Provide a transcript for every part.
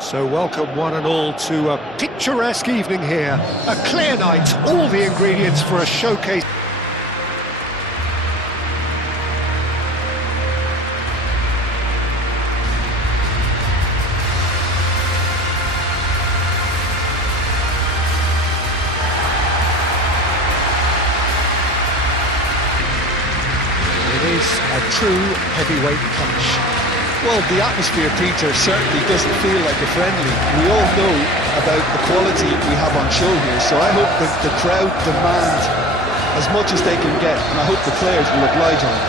So welcome one and all to a picturesque evening here. A clear night, all the ingredients for a showcase. It is a true heavyweight clash. Well, the atmosphere, Peter, certainly doesn't feel like a friendly. We all know about the quality we have on show here, so I hope that the crowd demand as much as they can get, and I hope the players will oblige on it.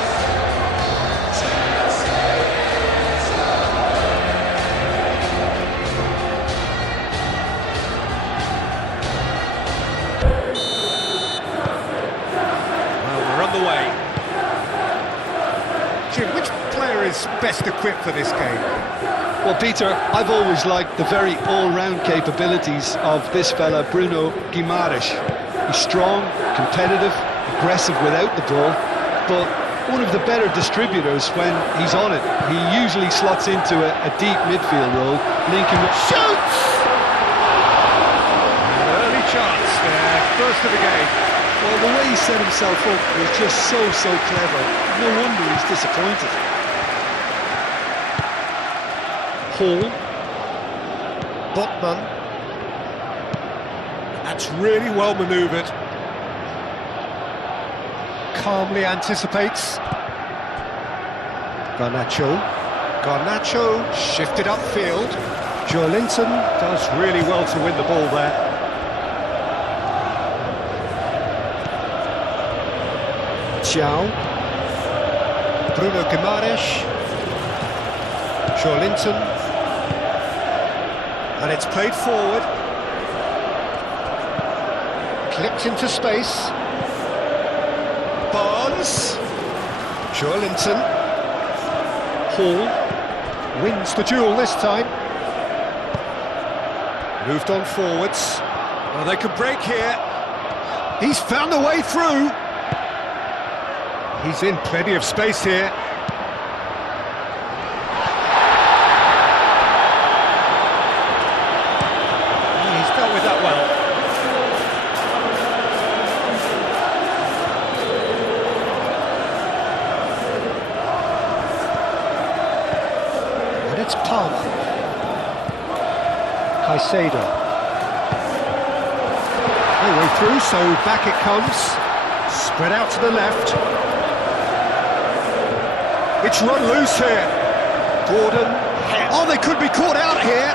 Well, we're on the way. Jim, which player is best equipped for this game? Well, Peter, I've always liked the very all-round capabilities of this fella, Bruno Guimaraes. He's strong, competitive, aggressive without the ball, but one of the better distributors when he's on it. He usually slots into a deep midfield role, linking with... Shoots! An early chance there, first of the game. Well, the way he set himself up was just so clever. No wonder he's disappointed. Hall. Botman. That's really well manoeuvred. Calmly anticipates. Garnacho shifted upfield. Joelinton does really well to win the ball there. Xiao, Bruno Guimaraes, Joelinton, and it's played forward, clipped into space, Barnes, Joelinton, Hall, wins the duel this time, moved on forwards, well, they can break here, he's found a way through. He's in plenty of space here. He's dealt with that well. And it's Palmer. Caicedo. No way through, so back it comes. Spread out to the left. It's run loose here. Gordon. Oh, they could be caught out here.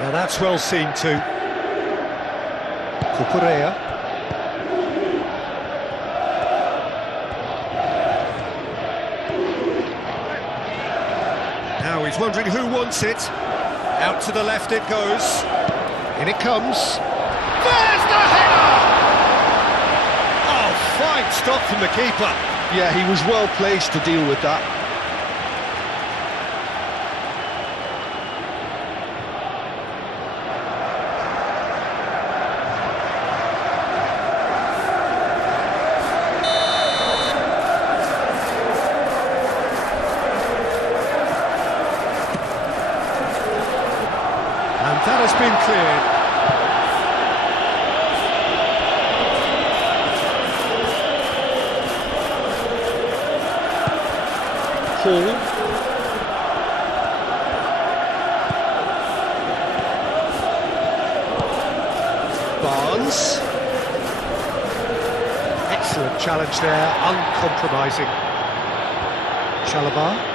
Now that's well seen too. Cucurella. Now he's wondering who wants it. Out to the left it goes. In it comes. There's the header! Oh, fine stop from the keeper. Yeah, he was well placed to deal with that. And that has been cleared. Hall. Barnes. Excellent challenge there, uncompromising. Chalobah.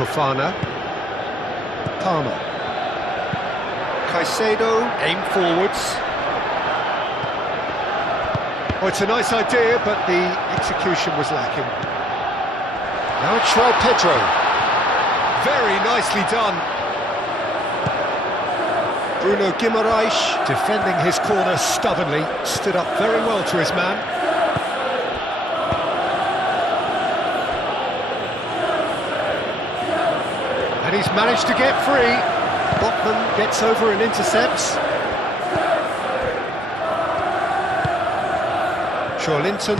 Fofana, Palmer, Caicedo, aim forwards. Oh, it's a nice idea, but the execution was lacking. Now it's João Pedro. Very nicely done. Bruno Guimaraes, defending his corner stubbornly, stood up very well to his man. And he's managed to get free. Botman gets over and intercepts. Linton.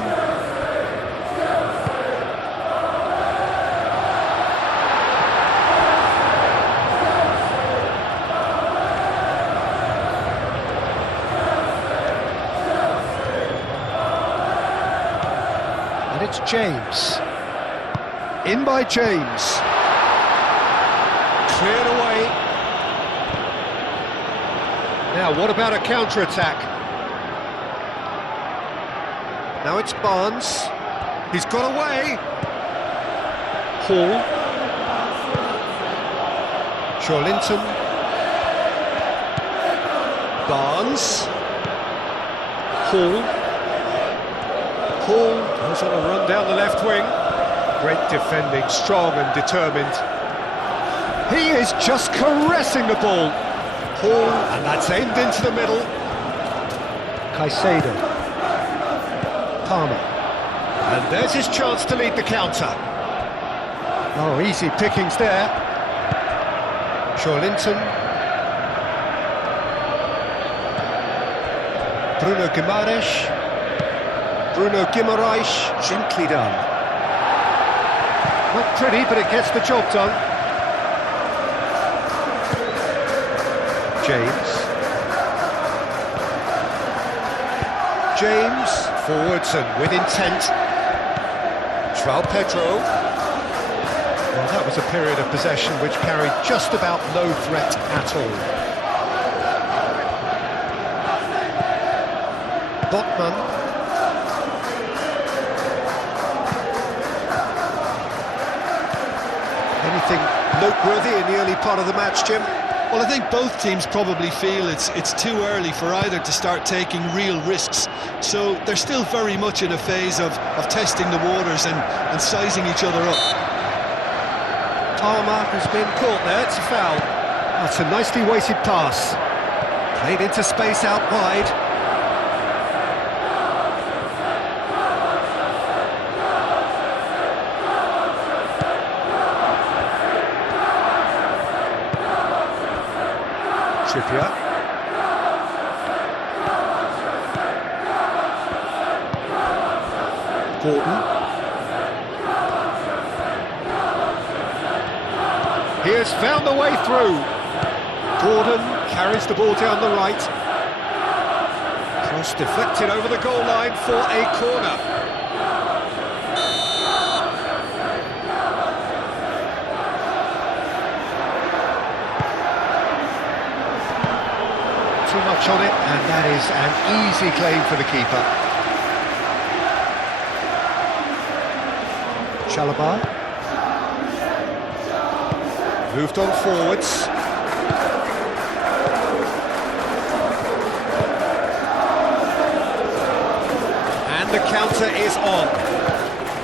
And it's James. In by James. Cleared away. Now, what about a counter-attack? Now it's Barnes. He's got away. Hall. Linton. Barnes. Hall. Hall goes on a run down the left wing. Great defending, strong and determined. He is just caressing the ball. Hall, and that's aimed into the middle. Caicedo. Palmer. And there's his chance to lead the counter. Oh, easy pickings there. Linton. Bruno Guimaraes. Gently done. Not pretty, but it gets the job done. James, forwards and with intent. João Pedro. Well, that was a period of possession which carried just about no threat at all. Botman. Anything noteworthy in the early part of the match, Jim? Well, I think both teams probably feel it's too early for either to start taking real risks. So they're still very much in a phase of testing the waters and sizing each other up. Palmer has been caught there, it's a foul. That's a nicely weighted pass. Played into space out wide. Trippier. Gordon. He has found the way through. Gordon carries the ball down the right. Cross deflected over the goal line for a corner. Too much on it, and that is an easy claim for the keeper. Chalobah. Moved on forwards. And the counter is on.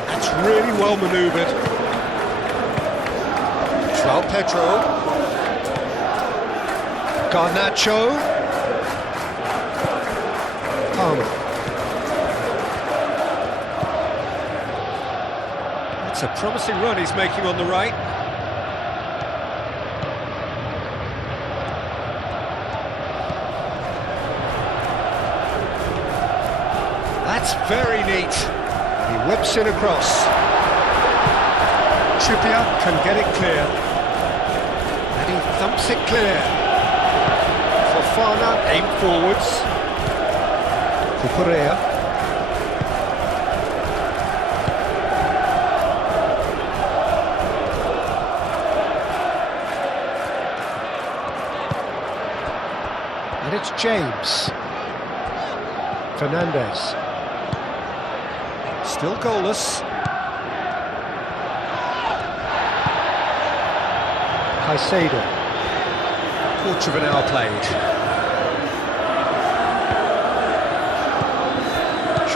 That's really well manoeuvred. João Pedro. Garnacho. Palmer. It's a promising run he's making on the right. That's very neat. He whips in across. Trippier can get it clear. And he thumps it clear. Fofana aimed forwards. Correa. And it's James. Fernandez. Still goalless. Caicedo. Quarter of an hour played.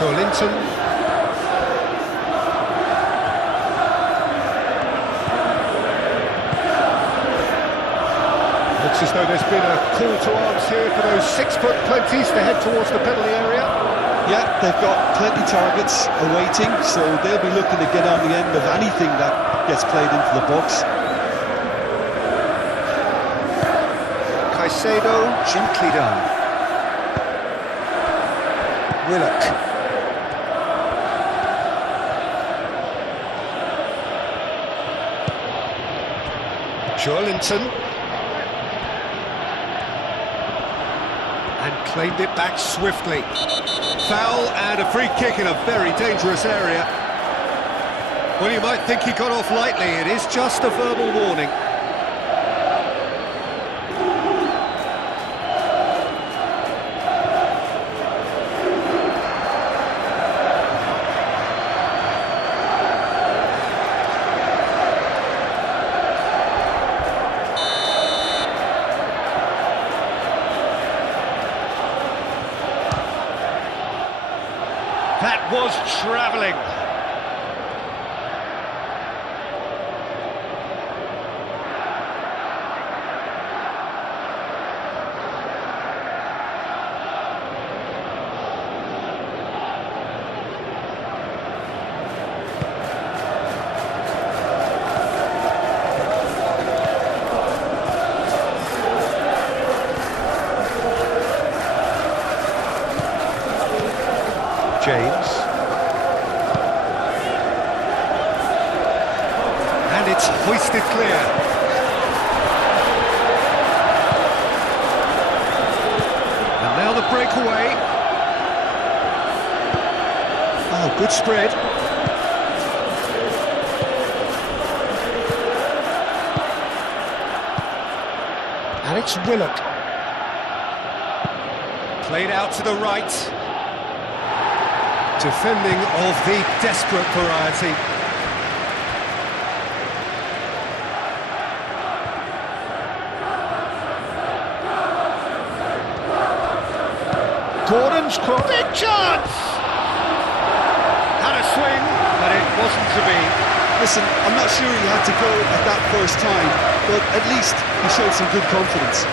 Linton. Looks as though there's been a call to arms here for those 6-foot plenties to head towards the penalty area. Yeah, they've got plenty targets awaiting, so they'll be looking to get on the end of anything that gets played into the box. Caicedo, gently done. Willock. Joelinton. And claimed it back swiftly. Foul and a free kick in a very dangerous area. Well, you might think he got off lightly. It is just a verbal warning. That was travelling. James. And it's hoisted clear. And now the breakaway. Oh, good spread. And it's Willock. Played out to the right. Defending of the desperate variety. Gordon's cross. Big chance! Had a swing, but it wasn't to be. Listen, I'm not sure he had to go at that first time, but at least he showed some good confidence.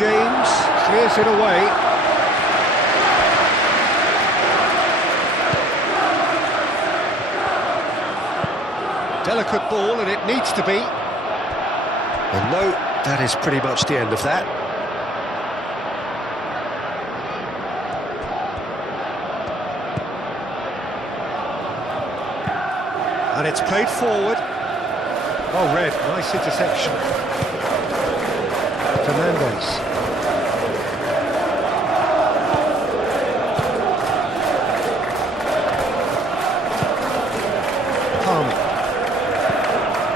James clears it away. Delicate ball, and it needs to be. And no, that is pretty much the end of that. And it's played forward. Oh, Red, nice interception. Fernandes.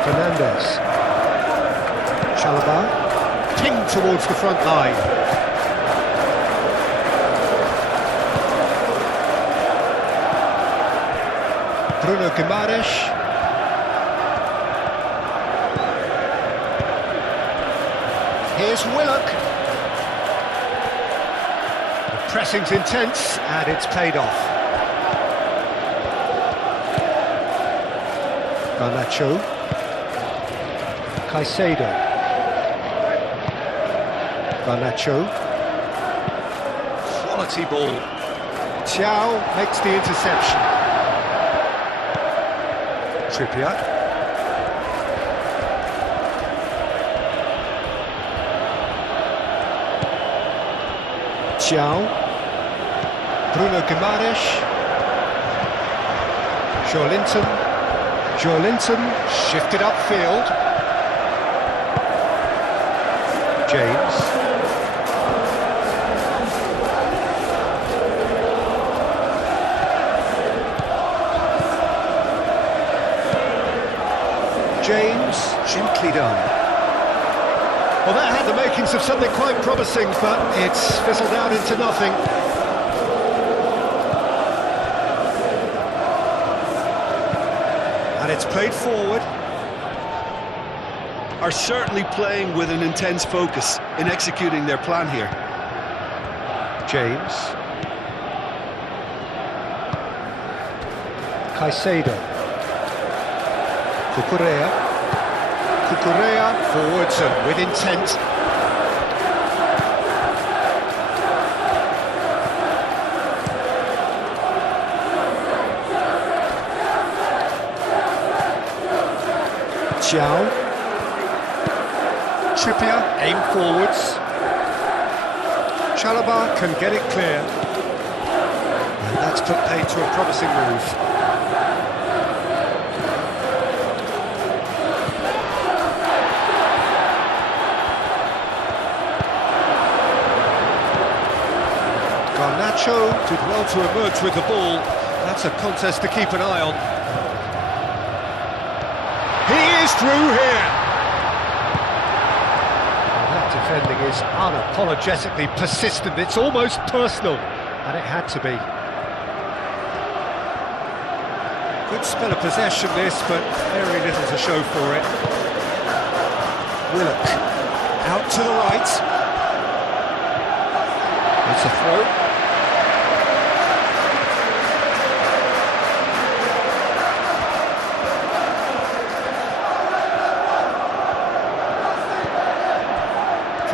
Fernandes. Chalobah. King towards the front line. Bruno Guimaraes. Here's Willock. The pressing's intense and it's paid off. Garnacho. Caicedo. Garnacho. Quality ball. Thiaw makes the interception. Trippier. Thiaw. Bruno Guimaraes. Joelinton shifted upfield. James. Gently done. Well, that had the makings of something quite promising, but it's fizzled out into nothing. And it's played forward. Are certainly playing with an intense focus in executing their plan here. James. Caicedo. Cucurella forwards and with intent. Xiao. Trippier, aim forwards. Chalobah can get it clear. And that's put paid to a promising move. Garnacho did well to emerge with the ball. That's a contest to keep an eye on. He is through here. That defending is unapologetically persistent. It's almost personal, and it had to be. Good spell of possession this, but very little to show for it. Willock out to the right. It's a throw.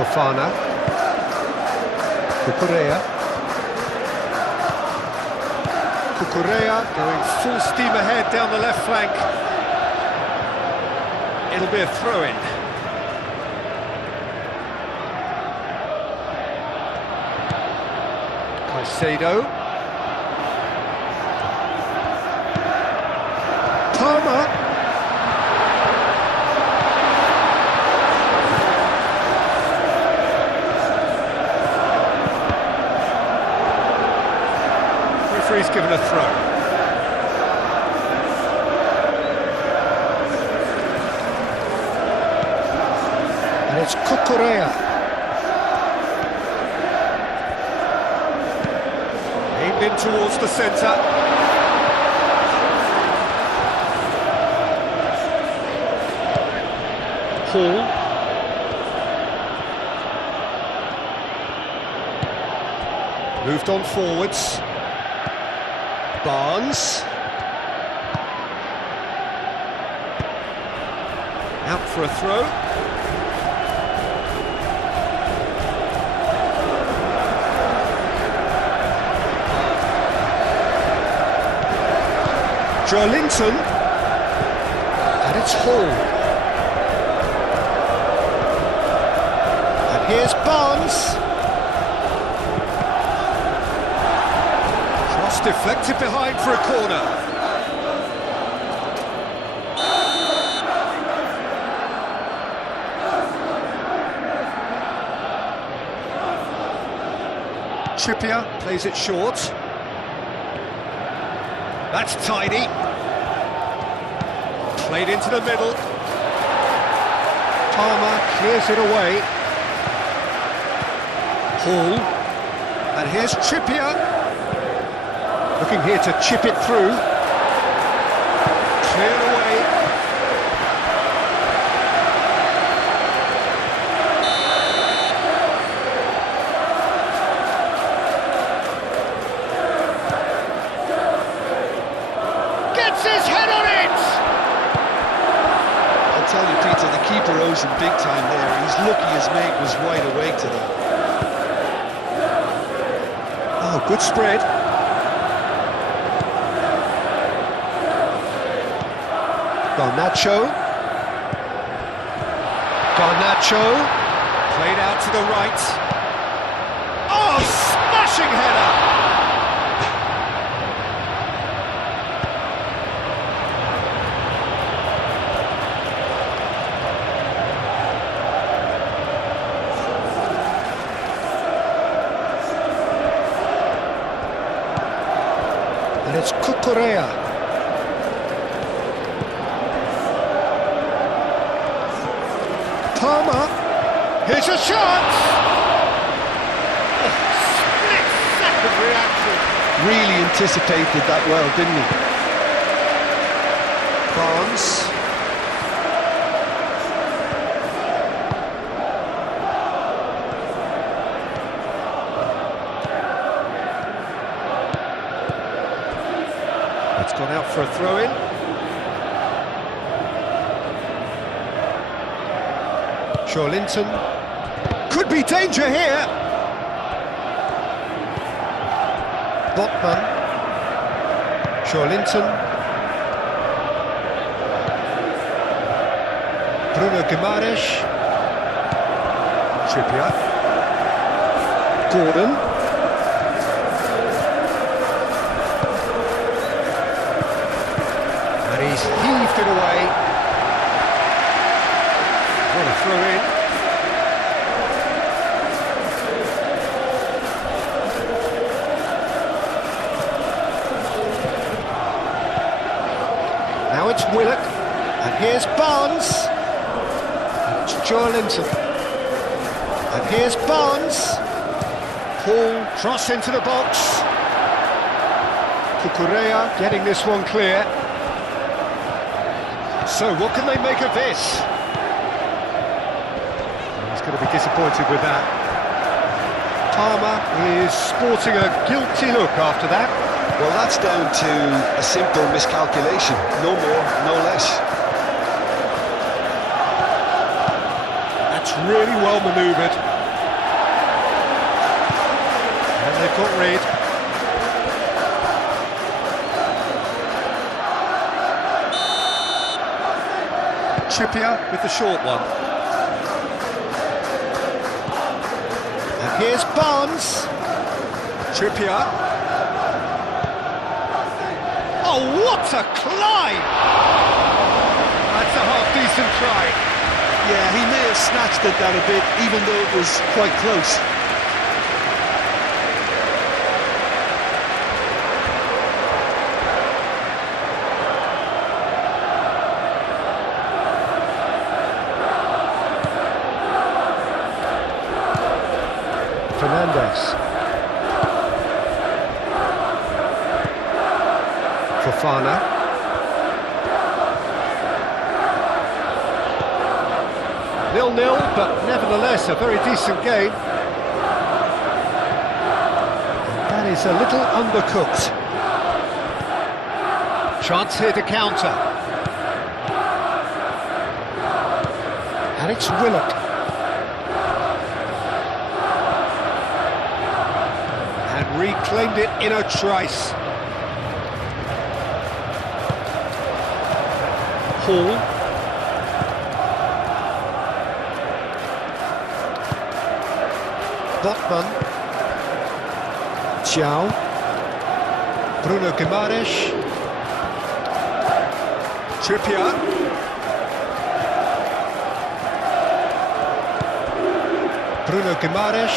Fofana, Cucurella going full steam ahead down the left flank. It'll be a throw-in. Caicedo. Palmer. He's given a throw. And it's Cucurella. Aimed in towards the centre. Hall. Moved on forwards. Barnes. Out for a throw. Joelinton. And it's Hall. And here's Barnes. Deflected behind for a corner. Trippier plays it short. That's tiny. Played into the middle. Palmer clears it away. Hall. And here's Trippier. Looking here to chip it through. Cleared away. Gets his head on it! I'll tell you, Peter, the keeper owes him big time there. He's lucky his mate was wide awake to that. Oh, good spread. Garnacho, played out to the right. Oh, smashing header! And it's Cucurella. Palmer, here's a shot! Oh, split-second reaction. Really anticipated that well, didn't he? Barnes. It's gone out for a throw-in. Joelinton. Could be danger here. Botman. Joelinton. Bruno Guimaraes. Trippier. Gordon. And he's heaved it away. What a throw in. Now it's Willock. And here's Barnes. And it's Joelinton. And here's Barnes. Paul, cross into the box. Cucurella getting this one clear. So what can they make of this? He's going to be disappointed with that. Palmer is sporting a guilty look after that. Well, that's down to a simple miscalculation. No more, no less. That's really well manoeuvred. And they've got rid. Trippier with the short one. And here's Barnes. Trippier. Oh, what a climb! That's a half-decent try. Yeah, he may have snatched at that a bit, even though it was quite close. Fernandes. Fofana. 0-0, but nevertheless a very decent game. And that is a little undercooked. Chance here to counter. And it's Willock. And reclaimed it in a trice. Hall. Botman. Ciao. Bruno Guimaraes. Trippier. Bruno Guimaraes.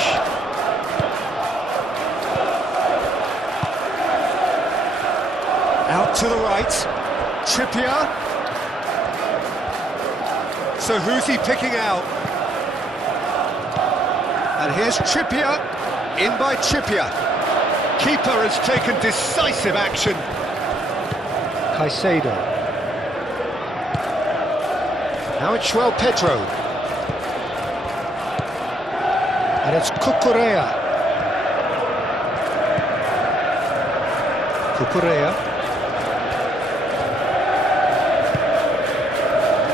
Out to the right. Trippier. So who's he picking out? And here's Trippier, in by Trippier. Keeper has taken decisive action. Caicedo. Now it's João Pedro. And it's Cucurella. Cucurella.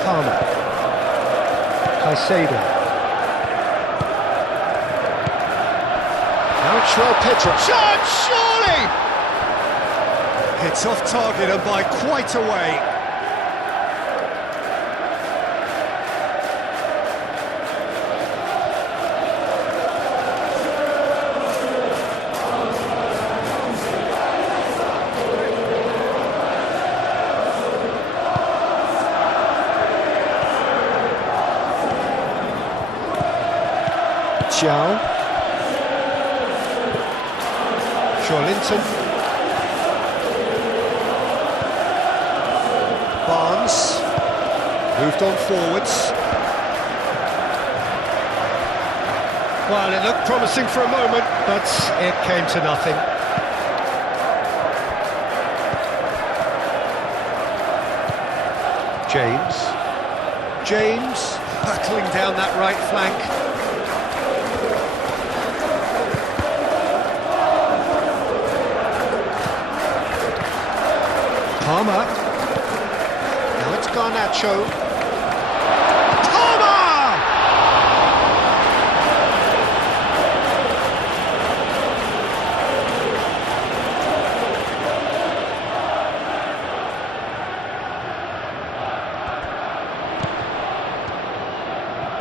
Palmer. Caicedo. Now it's João Pedro. Chance, surely! It's off target and by quite a way. João. Joelinton. Barnes. Moved on forwards. Well, it looked promising for a moment, but it came to nothing. James battling down that right flank. Palmer. Now it's Garnacho. Palmer!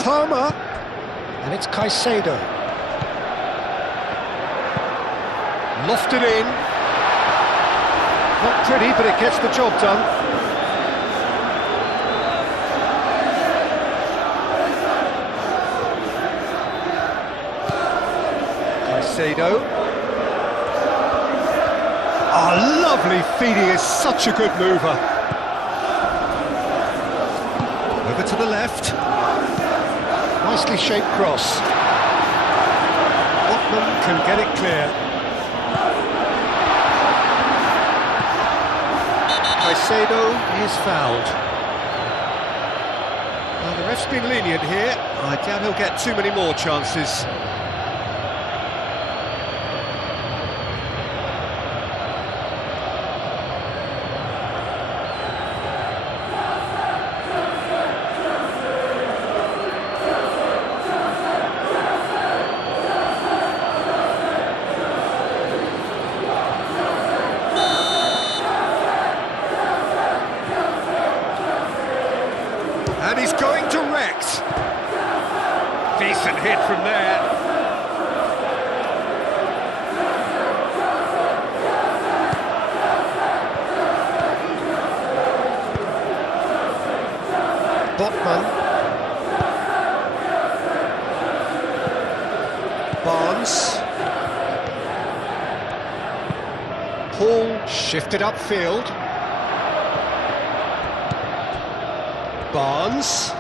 Palmer, and it's Caicedo. Lofted in. Not pretty, but it gets the job done. Caicedo. Oh, lovely feed, he is such a good mover. Over to the left. Nicely shaped cross. Botman can get it clear. Caicedo is fouled. Well, the ref's been lenient here. I doubt he'll get too many more chances. And he's going direct. Decent hit from there. Botman. Barnes. Hall shifted upfield. Barnes.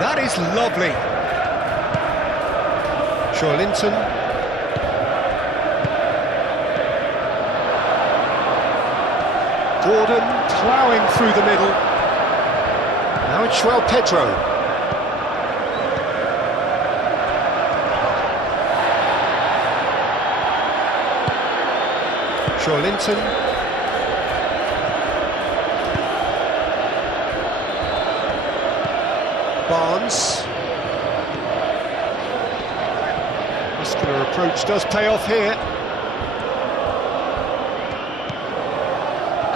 That is lovely. Linton. Gordon ploughing through the middle. Now it's Pedro. Linton. Barnes. Muscular approach does pay off here.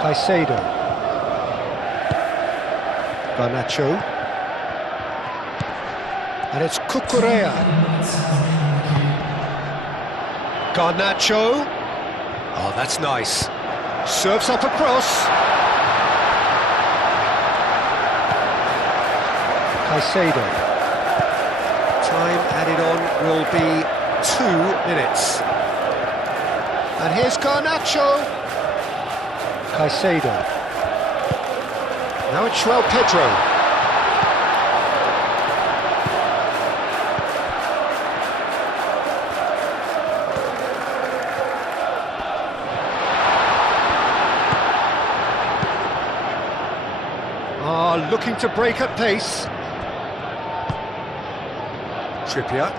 Caicedo. Garnacho. And it's Cucurella. Garnacho. Oh, that's nice. Serves up across. Caicedo. Time added on will be 2 minutes. And here's Garnacho. Caicedo. Now it's Pedro. Looking to break at pace. Trippier.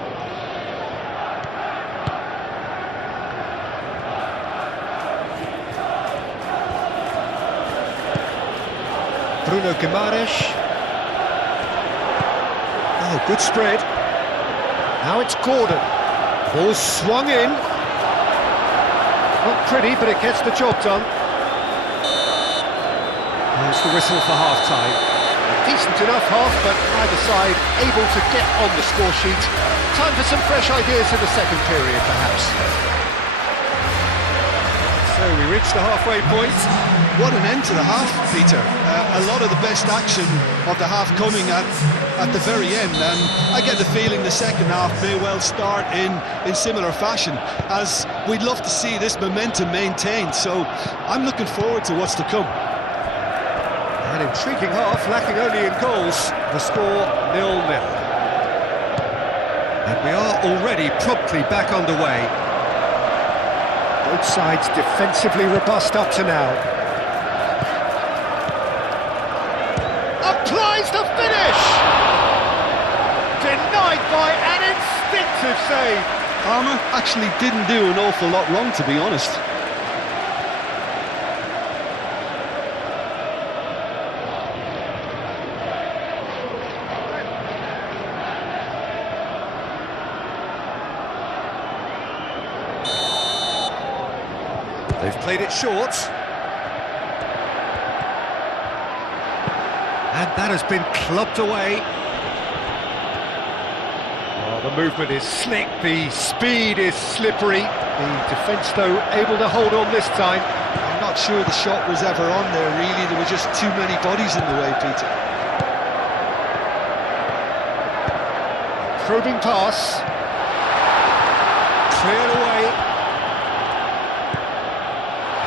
Bruno Guimaraes. Oh, good spread. Now it's Gordon. Ball swung in. Not pretty, but it gets the job done. There's the whistle for half-time. A decent enough half, but neither side able to get on the score sheet. Time for some fresh ideas in the second period, perhaps. So we reach the halfway point. What an end to the half, Peter. A lot of the best action of the half coming at the very end, and I get the feeling the second half may well start in similar fashion, as we'd love to see this momentum maintained. So I'm looking forward to what's to come. An intriguing half, lacking only in goals. The score 0-0. And we are already promptly back underway. Both sides defensively robust up to now. Applies the finish! Denied by an instinctive save. Palmer actually didn't do an awful lot wrong, to be honest. They've played it short. And that has been clubbed away. Oh, the movement is slick, the speed is slippery. The defence, though, able to hold on this time. I'm not sure the shot was ever on there, really. There were just too many bodies in the way, Peter. Probing pass. Cleared away.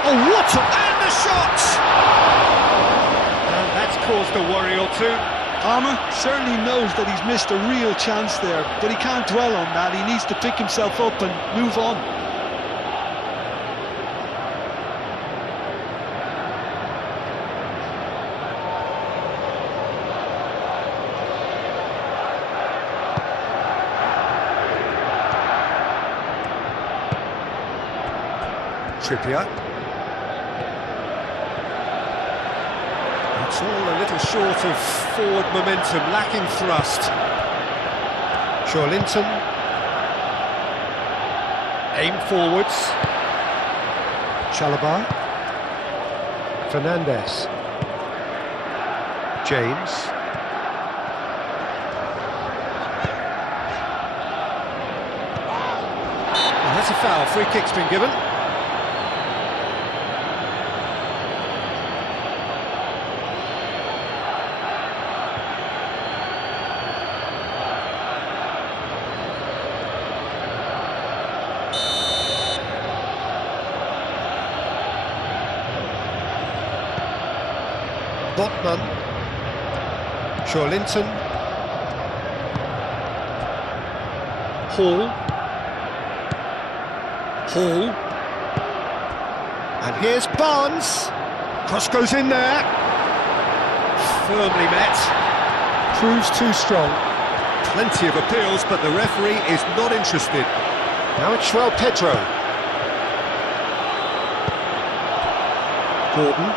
Oh, what a... And the shot! And that's caused a worry or two. Palmer certainly knows that he's missed a real chance there, but he can't dwell on that. He needs to pick himself up and move on. Trippier. It's all a little short of forward momentum, lacking thrust. Linton. Aim forwards. Chalobah. Fernandes. James. And that's a foul. Free kick's been given. Botman, Linton, Hall, and here's Barnes. Cross goes in there, firmly met, proves too strong. Plenty of appeals, but the referee is not interested. Now it's João Pedro. Gordon.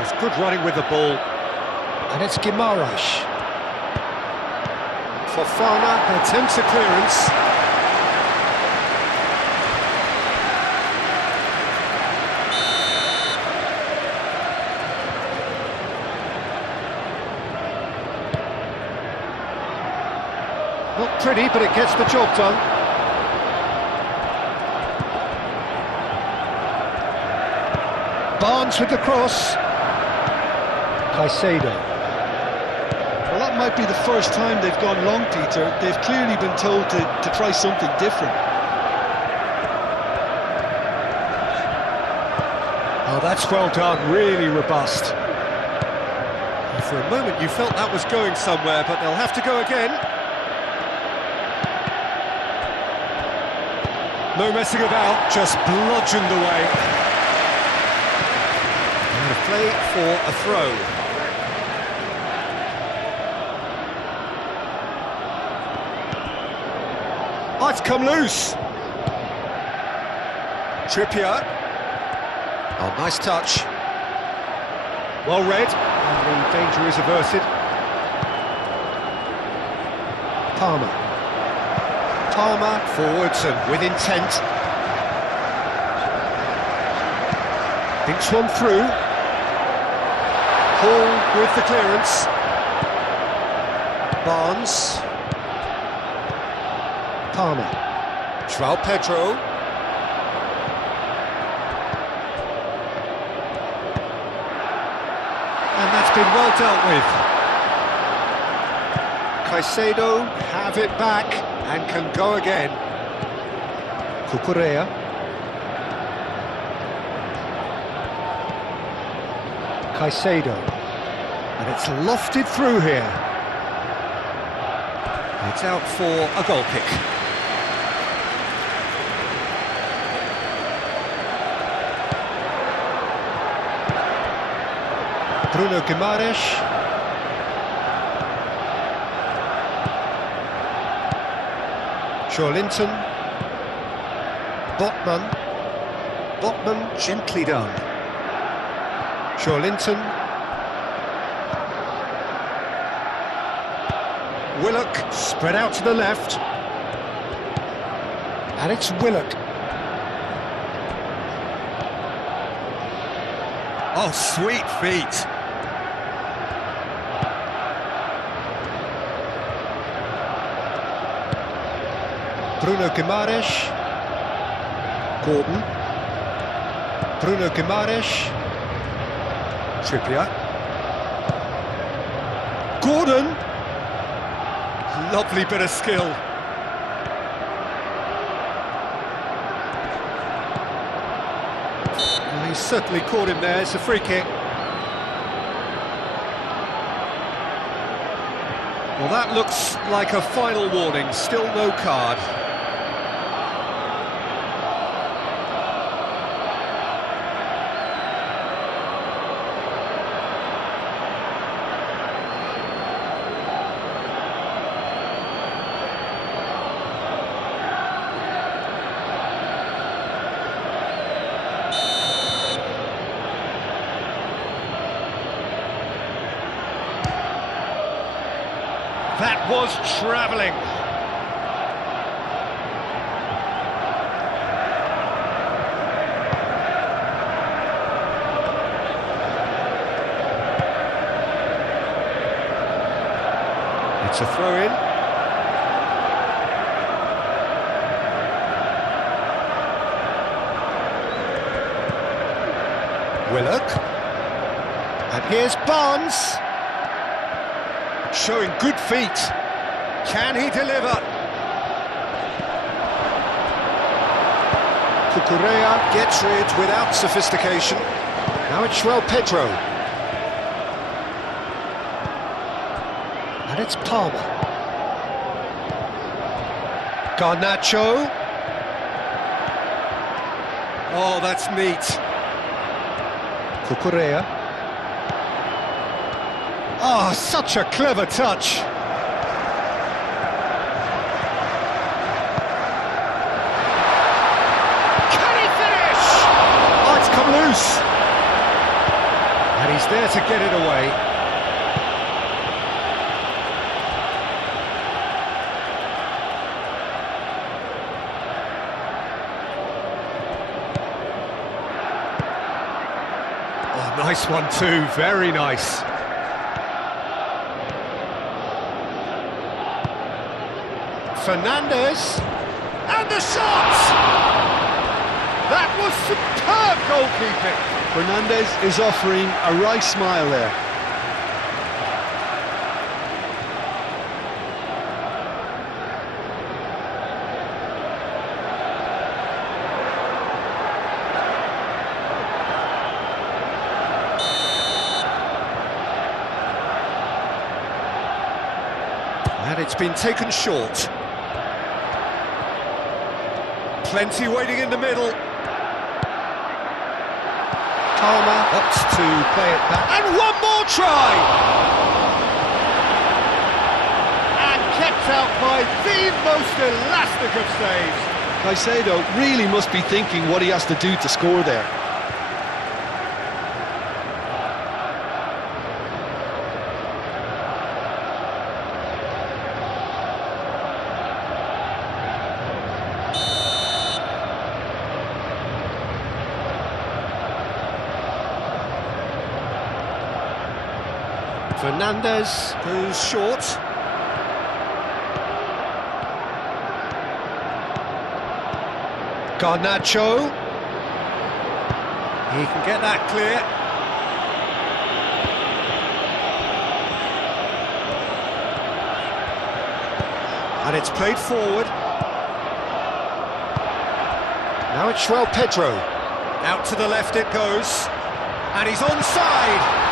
It's good running with the ball. And it's Guimaraes. Fofana attempts a clearance. Not pretty, but it gets the job done. Barnes with the cross. Caicedo. Well, that might be the first time they've gone long, Peter. They've clearly been told to try something different. Oh, that's well done, really robust. And for a moment you felt that was going somewhere, but they'll have to go again. No messing about, just bludgeoned away. And a play for a throw. Oh, it's come loose. Trippier. Oh, nice touch. Well read, and the danger is averted. Palmer. Palmer forwards and with intent. Thinks one through. Hall with the clearance. Barnes. Palmer. João Pedro. And that's been well dealt with. Caicedo have it back and can go again. Cucurella. Caicedo. And it's lofted through here. It's out for a goal kick. Bruno Guimaraes. Linton. Botman gently done. Linton. Willock spread out to the left. And it's Willock. Oh, sweet feet. Bruno Guimaraes. Gordon. Bruno Guimaraes. Trippier. Gordon. Lovely bit of skill. Well, he's certainly caught him there. It's a free kick. Well, that looks like a final warning. Still no card. That was travelling. It's a throw-in. Willock. And here's Barnes. Showing good feet. Can he deliver? Cucurella gets rid without sophistication. Now it's Pedro. And it's Palmer. Garnacho. Oh, that's neat. Cucurella. Oh, such a clever touch. Can he finish? Oh, it's come loose. And he's there to get it away. Oh, nice one too, very nice. Fernandes, and the shot! That was superb goalkeeping. Fernandes is offering a wry smile there. And it's been taken short. Plenty waiting in the middle. Palmer opts to play it back. And one more try! And kept out by the most elastic of saves. Caicedo really must be thinking what he has to do to score there. Fernandes goes short. Garnacho. He can get that clear. And it's played forward. Now it's Pedro. Out to the left it goes. And he's onside.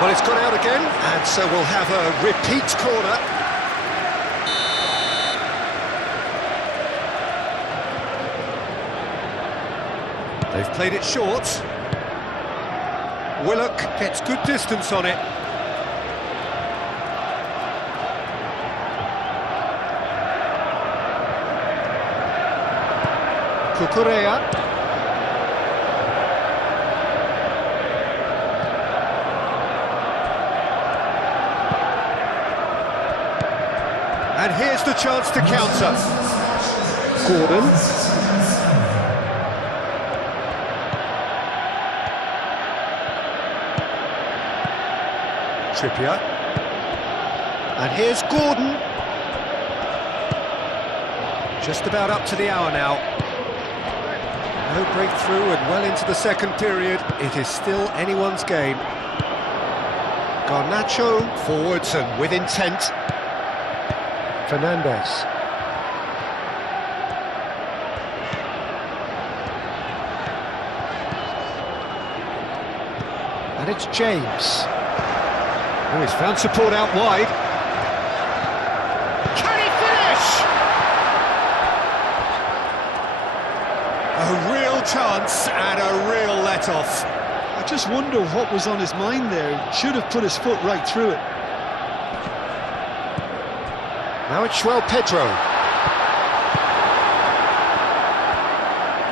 Well, it's gone out again, and so we'll have a repeat corner. They've played it short. Willock gets good distance on it. Cucurella. And here's the chance to counter. Gordon. Trippier. And here's Gordon. Just about up to the hour now. No breakthrough and well into the second period. It is still anyone's game. Garnacho forwards and with intent. Fernandez. And it's James. Oh, he's found support out wide. Can he finish? A real chance and a real let-off. I just wonder what was on his mind there. Should have put his foot right through it. Now it's João Pedro.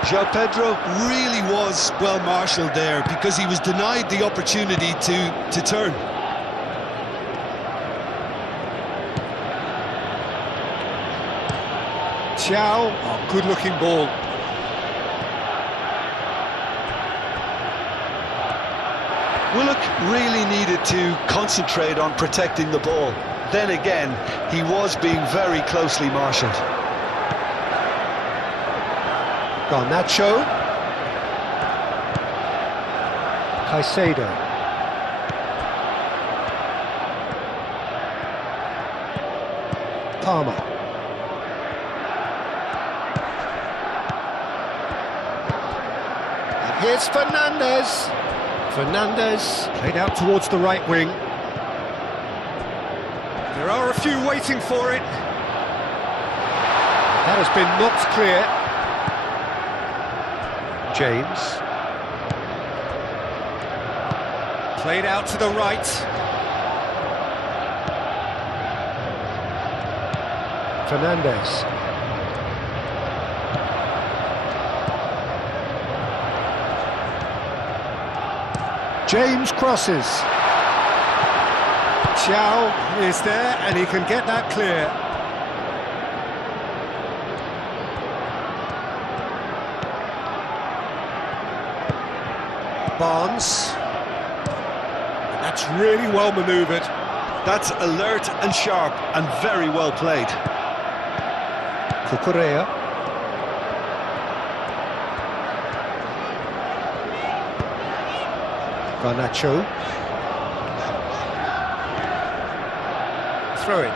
João Pedro really was well marshalled there because he was denied the opportunity to turn. Thiaw, oh, good-looking ball. Willock really needed to concentrate on protecting the ball. Then again, he was being very closely marshalled. Garnacho. Caicedo. Palmer. And here's Fernandez. Fernandez played out towards the right wing. There are a few waiting for it. That has been knocked clear. James. Played out to the right. Fernandez. James crosses. Thiaw is there and he can get that clear. Barnes. That's really well manoeuvred. That's alert and sharp and very well played. Cucurella. Garnacho. Throw in.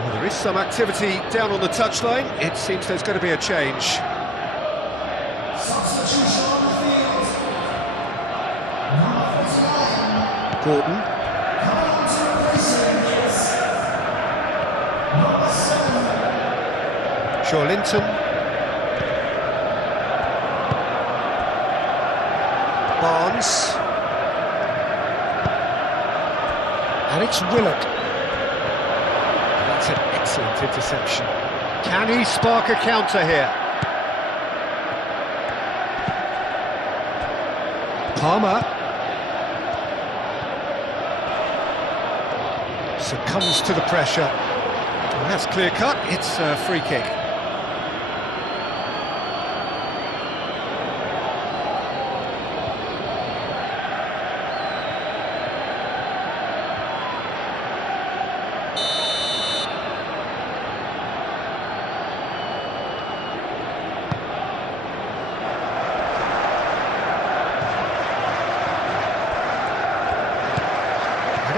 Well, there is some activity down on the touchline. It seems there's going to be a change. Gordon. Linton. Barnes. And it's Willock. That's an excellent interception. Can he spark a counter here? Palmer. Succumbs to the pressure. And that's clear cut. It's a free kick.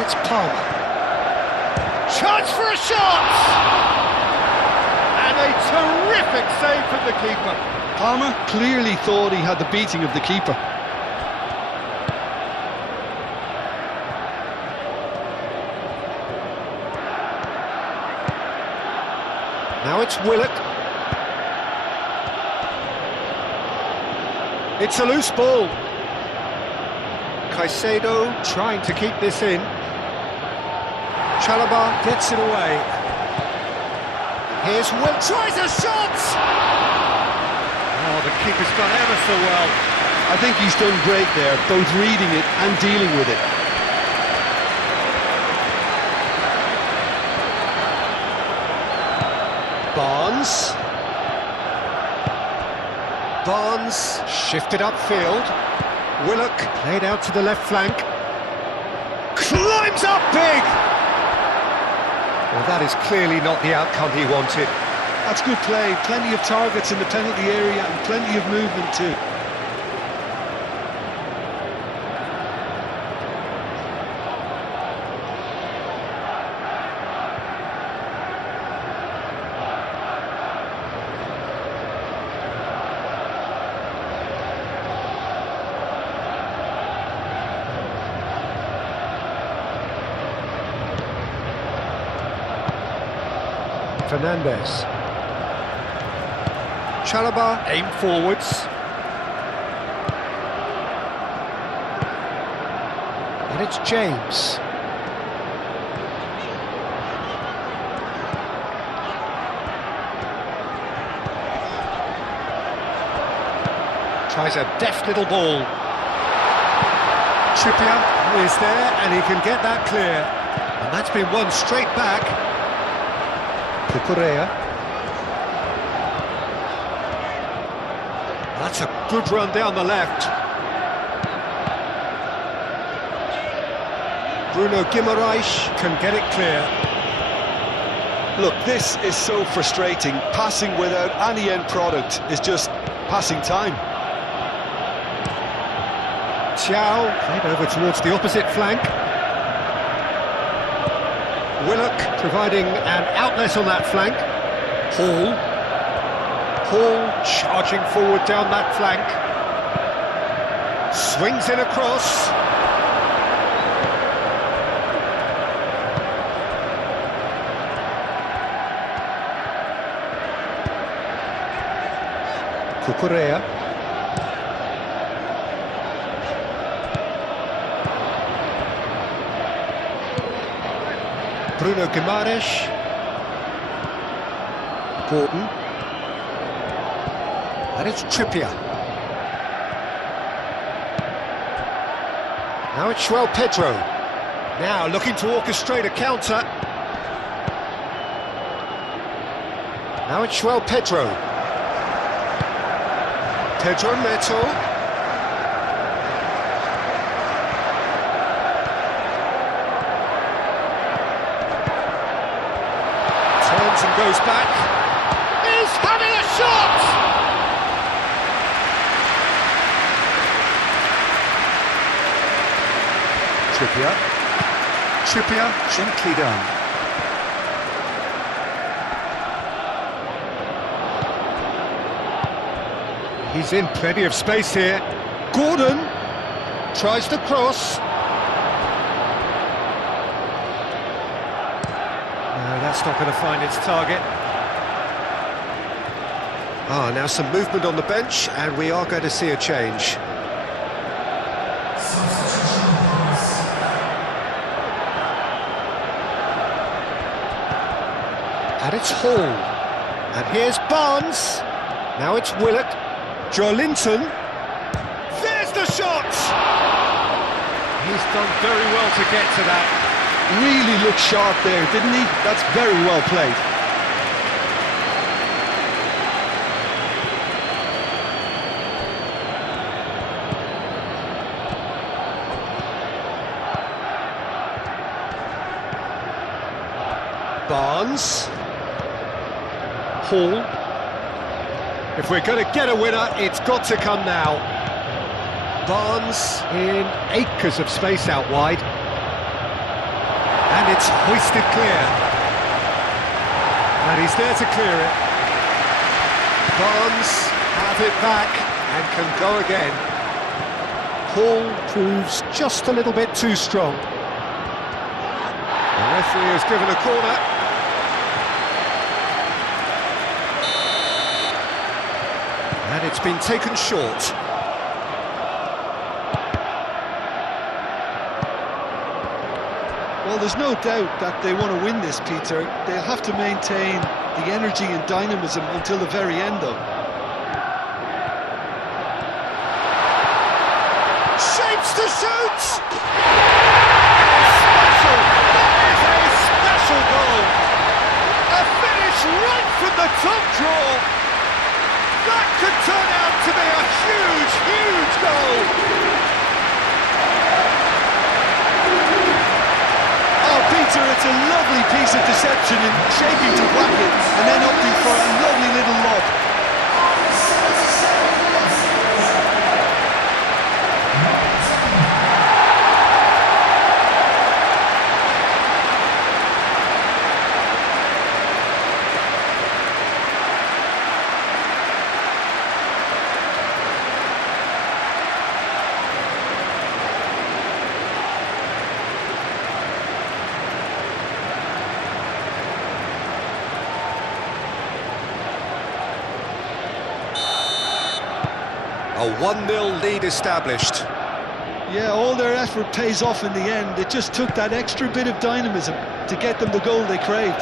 It's Palmer. Chance for a shot! And a terrific save from the keeper. Palmer clearly thought he had the beating of the keeper. Now it's Willock. It's a loose ball. Caicedo trying to keep this in. Chalobah gets it away. Here's Will, tries a shot! Oh, the keeper's done ever so well. I think he's done great there, both reading it and dealing with it. Barnes. Barnes shifted upfield. Willock played out to the left flank. Climbs up big! Well, that is clearly not the outcome he wanted. That's good play, plenty of targets in the penalty area and plenty of movement too. Fernandez. Chalobah aim forwards. And it's James. Tries a deft little ball. Trippier is there and he can get that clear. And that's been won straight back. Cucurella. That's a good run down the left. Bruno Guimaraes can get it clear. Look, this is so frustrating. Passing without any end product is just passing time. Thiaw played over towards the opposite flank. Willock providing an outlet on that flank. Hall charging forward down that flank. Swings in across. Cucurella. Bruno Guimaraes. Gordon. And it's Trippier. Now it's João Pedro. Now looking to orchestrate a counter. Now it's João Pedro. Pedro Neto. Turns and goes back. He's having a shot! Trippier gently done. He's in plenty of space here. Gordon tries to cross. No, that's not going to find its target. Now some movement on the bench, and we are going to see a change. And it's Hall. And here's Barnes. Now it's Willock. Joelinton. There's the shot! He's done very well to get to that. Really looked sharp there, didn't he? That's very well played. Barnes. Hall. If we're going to get a winner, it's got to come now. Barnes in acres of space out wide. And it's hoisted clear. And he's there to clear it. Barnes have it back and can go again. Hall proves just a little bit too strong. The referee has given a corner. And it's been taken short. Well, there's no doubt that they want to win this, Peter. They'll have to maintain the energy and dynamism until the very end, though. Shapes to shoot! Special! That is a special goal! A finish right from the top draw! That could turn out to be a huge, huge goal! Oh, Peter, it's a lovely lovely piece of deception in shaping to whack it and then opting for a lovely little lob. A 1-0 lead established. Yeah, all their effort pays off in the end. It just took that extra bit of dynamism to get them the goal they craved.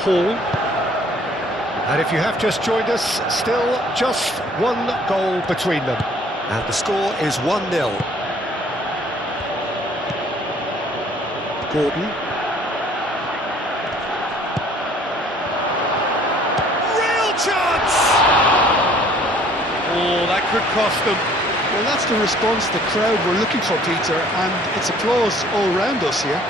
Hall. And if you have just joined us, still just one goal between them. And the score is 1-0. Gordon. Chance! Oh, that could cost them. Well, that's the response the crowd were looking for, Peter, and it's applause all round us here.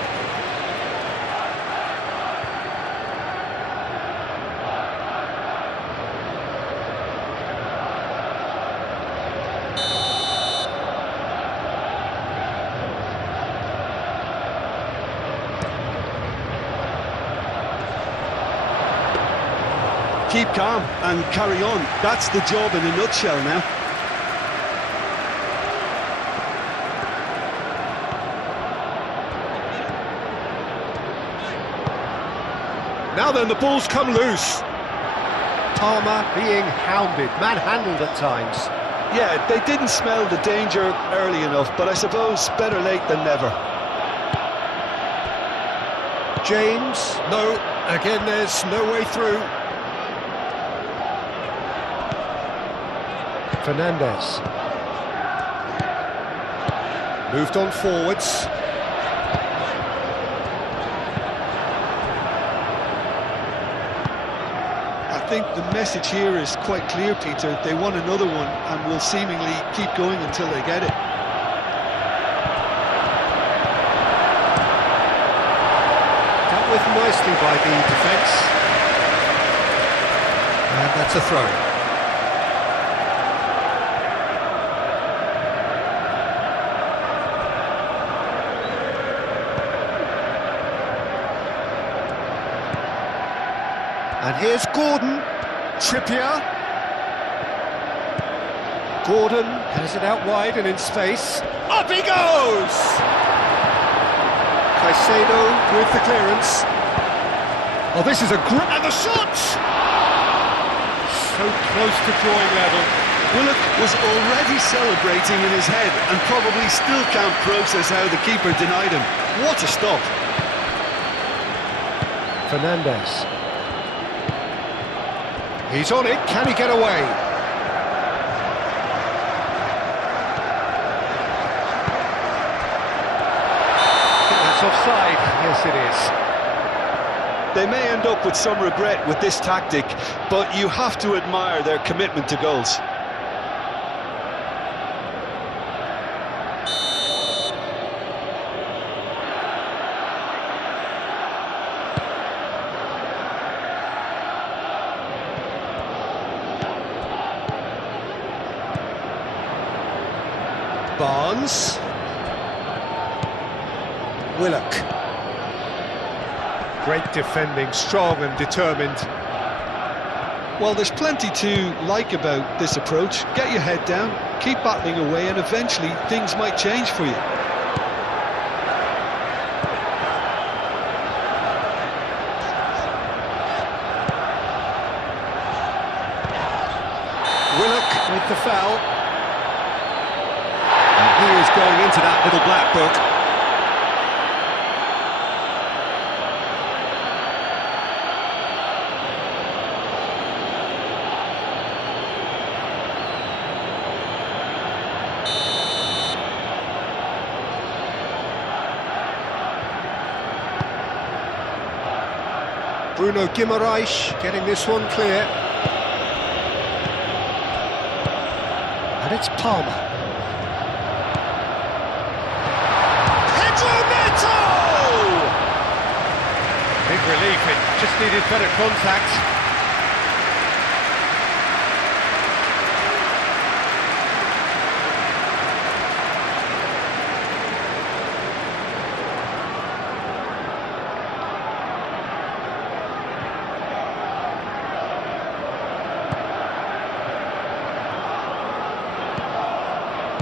Keep calm and carry on. That's the job in a nutshell now. Now then, the ball's come loose. Palmer being hounded, manhandled at times. Yeah, they didn't smell the danger early enough, but I suppose better late than never. James, no, again there's no way through. Fernandez. Moved on forwards. I think the message here is quite clear, Peter. They want another one and will seemingly keep going until they get it. Dealt with nicely by the defence. And that's a throw. And here's Gordon, Trippier. Gordon has it out wide and in space. Up he goes! Caicedo with the clearance. Oh, this is a great... And the shot! So close to drawing level. Willock was already celebrating in his head and probably still can't process how the keeper denied him. What a stop! Fernandez. He's on it, can he get away? I think that's offside, yes it is. They may end up with some regret with this tactic, but you have to admire their commitment to goals. Barnes. Willock. Great defending, strong and determined. Well, there's plenty to like about this approach. Get your head down, keep battling away, and eventually things might change for you. Willock with the foul. He is going into that little black book. Bruno Guimaraes getting this one clear. And it's Palmer. Relief, it just needed better contact.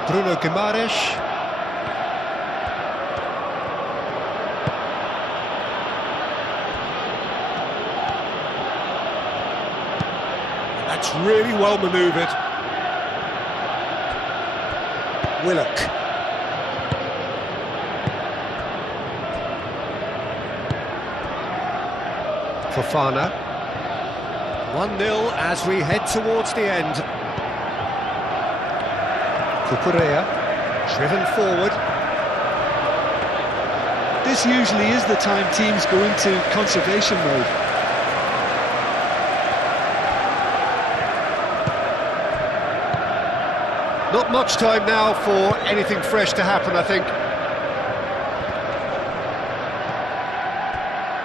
Bruno Guimaraes. That's really well manoeuvred. Willock. Fofana. 1-0 as we head towards the end. Cucurella, driven forward. This usually is the time teams go into conservation mode. Not much time now for anything fresh to happen, I think.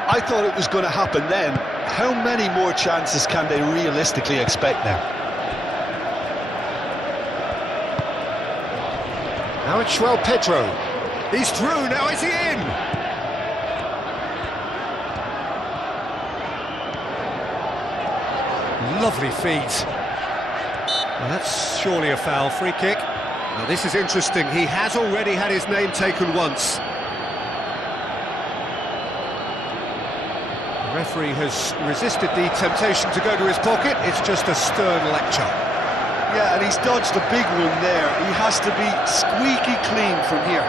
I thought it was going to happen then. How many more chances can they realistically expect now? Now it's João Pedro. He's through, now is he in? Lovely feet. Well, that's surely a foul. Free kick. Now this is interesting. He has already had his name taken once. The referee has resisted the temptation to go to his pocket. It's just a stern lecture. Yeah, and he's dodged a big one there. He has to be squeaky clean from here.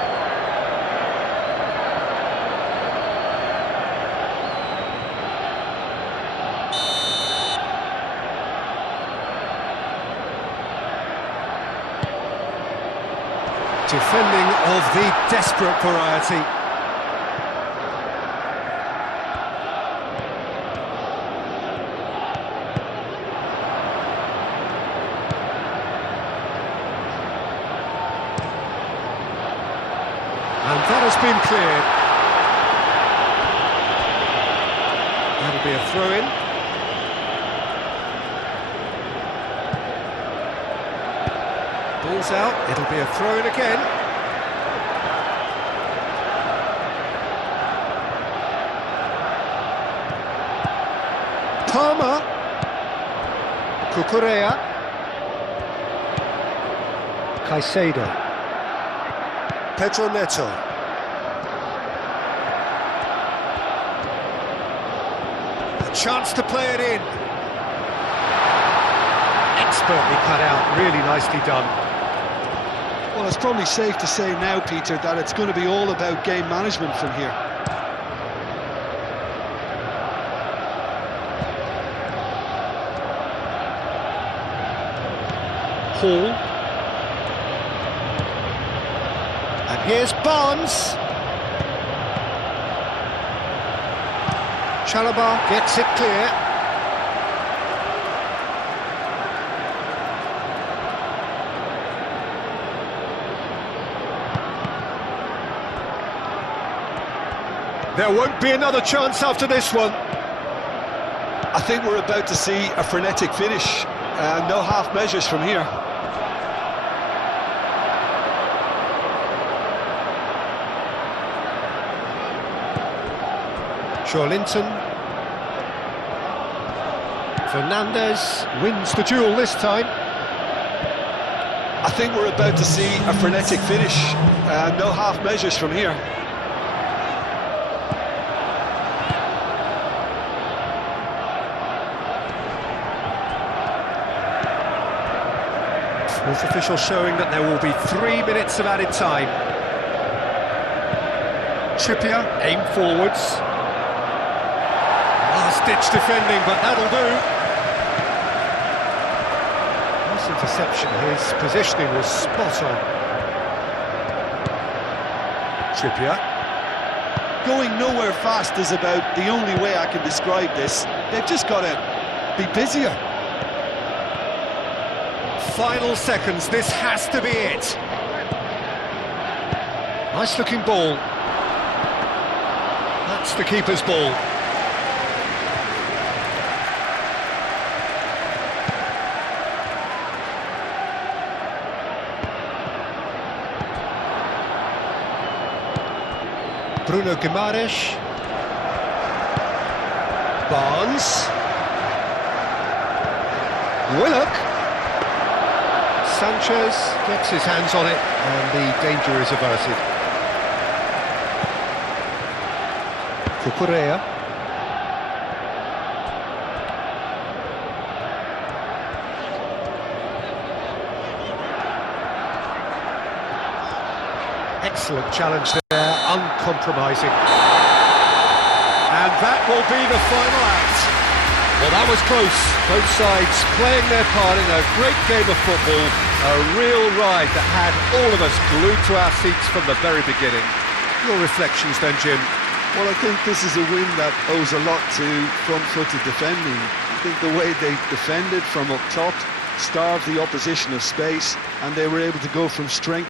Defending of the desperate variety. And that has been cleared. That'll be a throw-in. Ball's out, it'll be a throw-in again. Palmer. Cucurella. Caicedo. Pedro Neto. A chance to play it in. Expertly cut out, really nicely done. Well, it's probably safe to say now, Peter, that it's going to be all about game management from here. Hall. And here's Barnes. Chalobah gets it clear. There won't be another chance after this one. I think we're about to see a frenetic finish. No half measures from here. Linton. Fernandez wins the duel this time. I think we're about to see a frenetic finish. No half measures from here. Fourth official showing that there will be 3 minutes of added time. Trippier, aim forwards. Last-ditch defending, but that'll do. Nice interception, his positioning was spot on. Trippier. Going nowhere fast is about the only way I can describe this. They've just got to be busier. Final seconds, this has to be it. Nice looking ball. That's the keeper's ball. Bruno Guimaraes. Barnes. Willock. Sanchez gets his hands on it, and the danger is averted. Cucurella. Excellent challenge there, uncompromising. And that will be the final act. Well, that was close. Both sides playing their part in a great game of football. A real ride that had all of us glued to our seats from the very beginning. Your reflections then, Jim? Well, I think this is a win that owes a lot to front-footed defending. I think the way they defended from up top starved the opposition of space, and they were able to go from strength